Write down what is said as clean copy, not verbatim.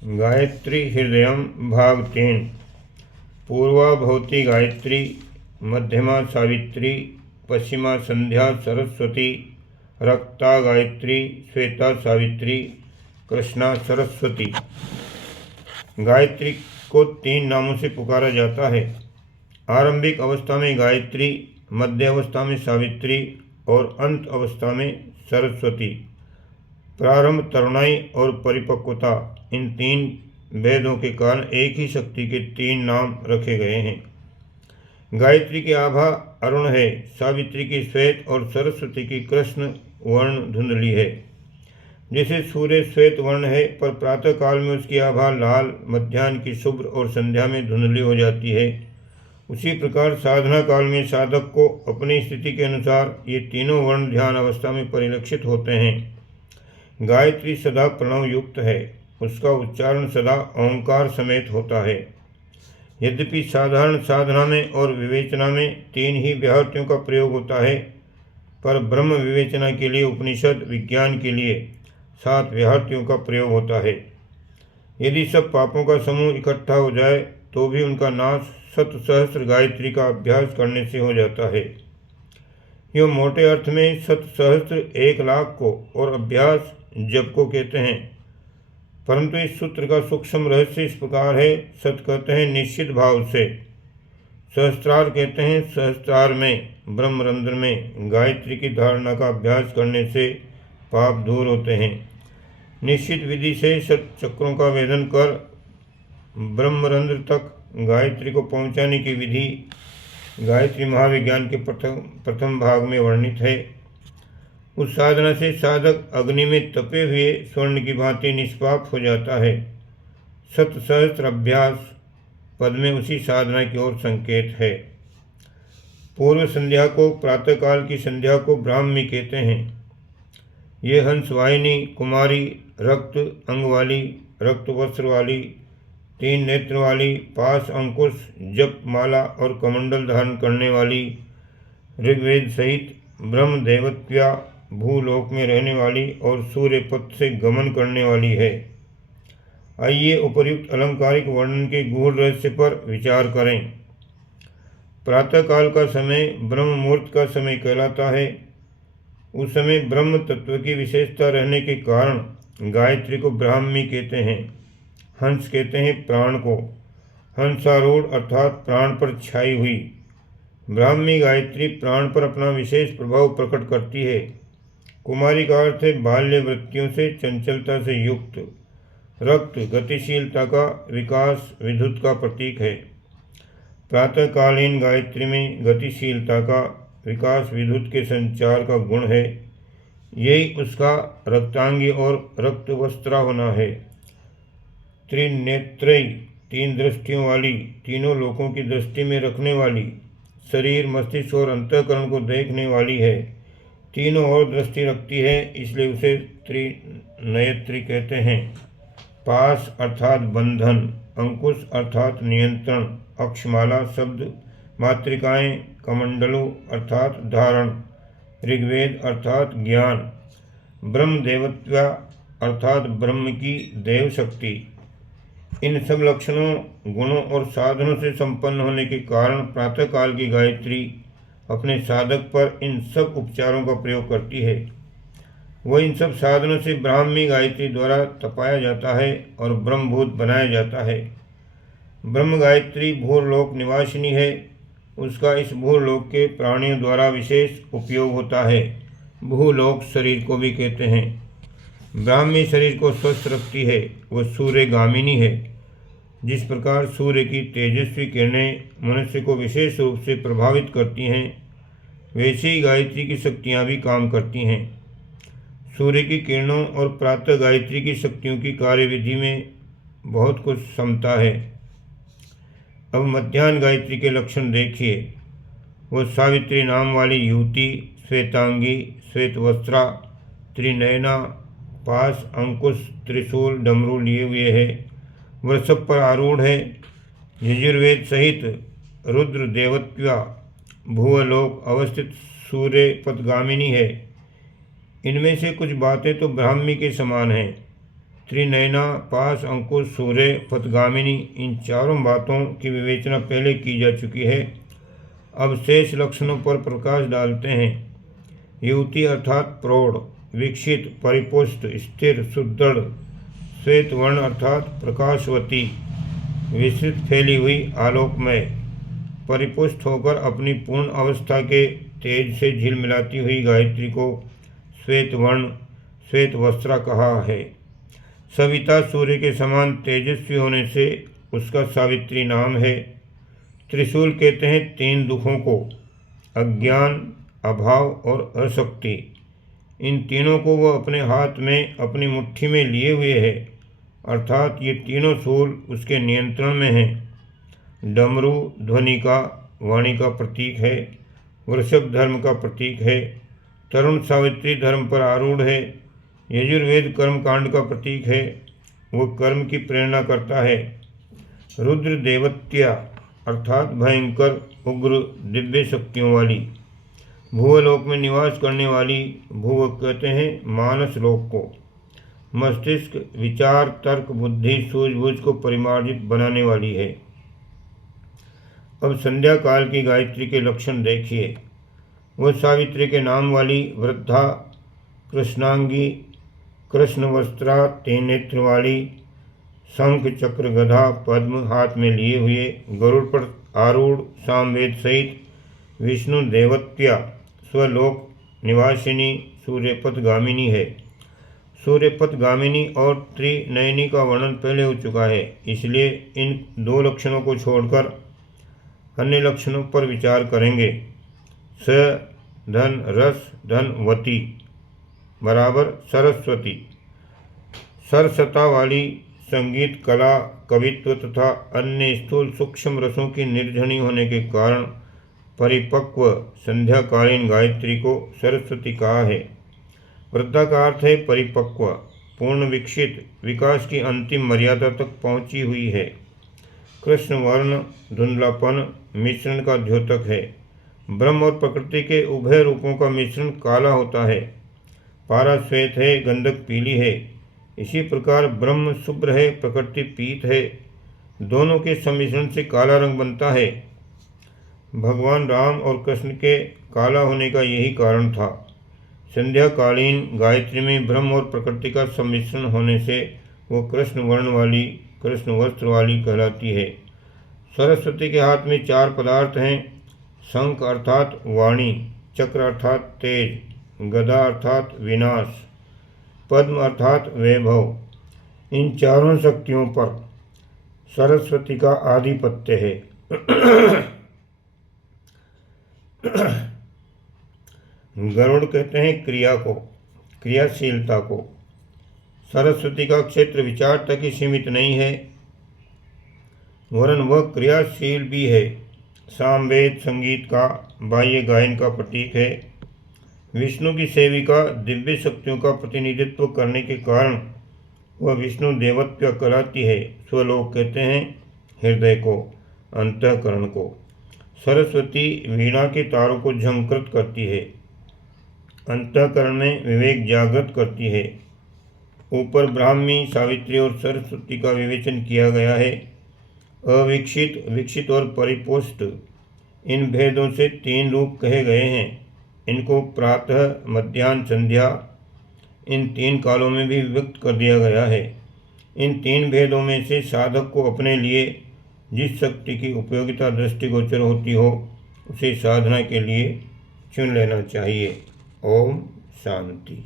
गायत्री हृदयम भाग 3। पूर्वा भवती गायत्री, मध्यमा सावित्री, पश्चिमा संध्या सरस्वती, रक्ता गायत्री, श्वेता सावित्री, कृष्णा सरस्वती। गायत्री को 3 नामों से पुकारा जाता है। आरंभिक अवस्था में गायत्री, मध्य अवस्था में सावित्री और अंत अवस्था में सरस्वती। प्रारंभ, तरुणाई और परिपक्वता, इन 3 भेदों के कारण एक ही शक्ति के 3 नाम रखे गए हैं। गायत्री की आभा अरुण है, सावित्री की श्वेत और सरस्वती की कृष्ण वर्ण धुंधली है। जैसे सूर्य श्वेत वर्ण है पर प्रातः काल में उसकी आभा लाल, मध्याह्न की शुभ्र और संध्या में धुंधली हो जाती है, उसी प्रकार साधना काल में साधक को अपनी स्थिति के अनुसार ये तीनों वर्ण ध्यान अवस्था में परिलक्षित होते हैं। गायत्री सदा प्रणव युक्त है, उसका उच्चारण सदा ओंकार समेत होता है। यद्यपि साधारण साधना में और विवेचना में 3 ही व्याहृतियों का प्रयोग होता है, पर ब्रह्म विवेचना के लिए, उपनिषद विज्ञान के लिए 7 व्याहृतियों का प्रयोग होता है। यदि सब पापों का समूह इकट्ठा हो जाए तो भी उनका नाश 7 सहस्त्र गायत्री का अभ्यास करने से हो जाता है। यो मोटे अर्थ में 7 सहस्त्र 1 लाख को और अभ्यास जप को कहते हैं, परंतु इस सूत्र का सूक्ष्म रहस्य इस प्रकार है। सत कहते हैं निश्चित भाव से, सहस्त्रार कहते हैं सहस्त्रार में, ब्रह्मरंध्र में गायत्री की धारणा का अभ्यास करने से पाप दूर होते हैं। निश्चित विधि से 7 चक्रों का वेदन कर ब्रह्मरंध्र तक गायत्री को पहुँचाने की विधि गायत्री महाविज्ञान के प्रथम भाग में वर्णित है। उस साधना से साधक अग्नि में तपे हुए स्वर्ण की भांति निष्पाप हो जाता है। 7 सहस्त्र अभ्यास पद में उसी साधना की ओर संकेत है। पूर्व संध्या को, प्रातःकाल की संध्या को ब्राह्मी कहते हैं। ये हंसवाहिनी कुमारी, रक्त अंग वाली, रक्त वस्त्र वाली, 3 नेत्र वाली, पास अंकुश, जप माला और कमंडल धारण करने वाली, ऋग्वेद सहित ब्रह्म देवत्या, भूलोक में रहने वाली और सूर्य पथ से गमन करने वाली है। आइए उपर्युक्त अलंकारिक वर्णन के गूढ़ रहस्य पर विचार करें। प्रातःकाल का समय ब्रह्म मुहूर्त का समय कहलाता है। उस समय ब्रह्म तत्व की विशेषता रहने के कारण गायत्री को ब्राह्मी कहते हैं। हंस कहते हैं प्राण को, हंसारूढ़ अर्थात प्राण पर छाई हुई। ब्राह्मी गायत्री प्राण पर अपना विशेष प्रभाव प्रकट करती है। कुमारी का अर्थ है बाल्य वृत्तियों से चंचलता से युक्त। रक्त गतिशीलता का विकास, विद्युत का प्रतीक है। प्रातःकालीन गायत्री में गतिशीलता का विकास, विद्युत के संचार का गुण है। यही उसका रक्तांगी और रक्तवस्त्रा होना है। त्रिनेत्रयी, 3 दृष्टियों वाली, तीनों लोकों की दृष्टि में रखने वाली, शरीर, मस्तिष्क और अंतःकरण को देखने वाली है, तीनों और दृष्टि रखती है, इसलिए उसे त्रिनेत्री कहते हैं। पास अर्थात बंधन, अंकुश अर्थात नियंत्रण, अक्षमाला शब्द मातृकाएँ, कमंडलु अर्थात धारण, ऋग्वेद अर्थात ज्ञान, ब्रह्म देवत्वा अर्थात ब्रह्म की देव शक्ति। इन सब लक्षणों, गुणों और साधनों से संपन्न होने के कारण प्रातःकाल की गायत्री अपने साधक पर इन सब उपचारों का प्रयोग करती है। वह इन सब साधनों से ब्राह्मी गायत्री द्वारा तपाया जाता है और ब्रह्मभूत बनाया जाता है। ब्रह्म गायत्री भूलोक निवासिनी है। उसका इस भूलोक के प्राणियों द्वारा विशेष उपयोग होता है। भूलोक शरीर को भी कहते हैं। ब्राह्मी शरीर को स्वस्थ रखती है। वह सूर्यगामिनी है। जिस प्रकार सूर्य की तेजस्वी किरणें मनुष्य को विशेष रूप से प्रभावित करती हैं, वैसे ही गायत्री की शक्तियाँ भी काम करती हैं। सूर्य की किरणों और प्रातः गायत्री की शक्तियों की कार्यविधि में बहुत कुछ समता है। अब मध्याह्न गायत्री के लक्षण देखिए। वह सावित्री नाम वाली युवती, श्वेतांगी, श्वेतवस्त्रा, त्रिनयना, पास अंकुश, त्रिशूल, डमरू लिए हुए है, वृषभ पर आरूढ़ है, यजुर्वेद सहित रुद्र देवत्या, भूलोक अवस्थित सूर्य पथगामिनी है। इनमें से कुछ बातें तो ब्राह्मी के समान हैं। त्रिनयना, पाश, अंकुश, सूर्य, पथगामिनी, इन चारों बातों की विवेचना पहले की जा चुकी है। अब शेष लक्षणों पर प्रकाश डालते हैं। युवती अर्थात प्रौढ़, विकसित, परिपुष्ट, स्थिर, सुदृढ़। श्वेत वर्ण अर्थात प्रकाशवती, विस्तृत, फैली हुई, आलोकमय। परिपुष्ट होकर अपनी पूर्ण अवस्था के तेज से झिलमिलाती हुई गायत्री को श्वेत वर्ण, श्वेत वस्त्रा कहा है। सविता सूर्य के समान तेजस्वी होने से उसका सावित्री नाम है। त्रिशूल कहते हैं 3 दुखों को, अज्ञान, अभाव और अशक्ति। इन तीनों को वह अपने हाथ में, अपनी मुट्ठी में लिए हुए है, अर्थात ये तीनों शूल उसके नियंत्रण में हैं। डमरू ध्वनि का, वाणी का प्रतीक है। वृषभ धर्म का प्रतीक है। तरुण सावित्री धर्म पर आरूढ़ है। यजुर्वेद कर्मकांड का प्रतीक है, वह कर्म की प्रेरणा करता है। रुद्र देवत्या अर्थात भयंकर, उग्र, दिव्य शक्तियों वाली। भूवलोक में निवास करने वाली, भूव कहते हैं मानस लोक को। मस्तिष्क, विचार, तर्क, बुद्धि, सूझबूझ को परिमार्जित बनाने वाली है। अब संध्या काल की गायत्री के लक्षण देखिए। वह सावित्री के नाम वाली, वृद्धा, कृष्णांगी, कृष्ण वस्त्रा, 3 नेत्र वाली, शंख, चक्र, गदा, पद्म हाथ में लिए हुए, गरुड़ पर आरूढ़, सामवेद सहित, विष्णु देवत्या, स्वलोक निवासिनी, सूर्यपथ गामिनी है। सूर्यपथ गामिनी और त्रिनयनी का वर्णन पहले हो चुका है, इसलिए इन 2 लक्षणों को छोड़कर अन्य लक्षणों पर विचार करेंगे। स धन रस धनवती बराबर सरस्वती, सरसता वाली, संगीत, कला, कवित्व तथा अन्य स्थूल सूक्ष्म रसों की निर्झणी होने के कारण परिपक्व संध्याकालीन गायत्री को सरस्वती कहा है। वृद्धा का अर्थ है परिपक्व, पूर्ण विकसित, विकास की अंतिम मर्यादा तक पहुंची हुई है। कृष्ण वर्ण धुंधलापन मिश्रण का द्योतक है। ब्रह्म और प्रकृति के उभय रूपों का मिश्रण काला होता है। पारा श्वेत है, गंधक पीली है। इसी प्रकार ब्रह्म शुभ्र है, प्रकृति पीत है। दोनों के सम्मिश्रण से काला रंग बनता है। भगवान राम और कृष्ण के काला होने का यही कारण था। संध्याकालीन गायत्री में ब्रह्म और प्रकृति का सम्मिश्रण होने से वो कृष्ण वर्ण वाली, कृष्ण वस्त्र वाली कहलाती है। सरस्वती के हाथ में 4 पदार्थ हैं। शंख अर्थात वाणी, चक्र अर्थात तेज, गदा अर्थात विनाश, पद्म अर्थात वैभव। इन चारों शक्तियों पर सरस्वती का आधिपत्य है। गरुड़ कहते हैं क्रिया को, क्रियाशीलता को। सरस्वती का क्षेत्र विचार तक ही सीमित नहीं है, वरन वह क्रियाशील भी है। सामवेद संगीत का, बाह्य गायन का प्रतीक है। विष्णु की सेविका, दिव्य शक्तियों का प्रतिनिधित्व करने के कारण वह विष्णु देवत्व कहलाती है। स्वलोक कहते हैं हृदय को, अंतःकरण को। सरस्वती वीणा के तारों को झंकृत करती है, अंतःकरण में विवेक जागृत करती है। ऊपर ब्राह्मी, सावित्री और सरस्वती का विवेचन किया गया है। अविकसित, विकसित और परिपुष्ट, इन भेदों से 3 रूप कहे गए हैं। इनको प्रातः, मध्याह्न, संध्या, इन 3 कालों में भी व्यक्त कर दिया गया है। इन 3 भेदों में से साधक को अपने लिए जिस शक्ति की उपयोगिता दृष्टिगोचर होती हो उसे साधना के लिए चुन लेना चाहिए। ओम शांति।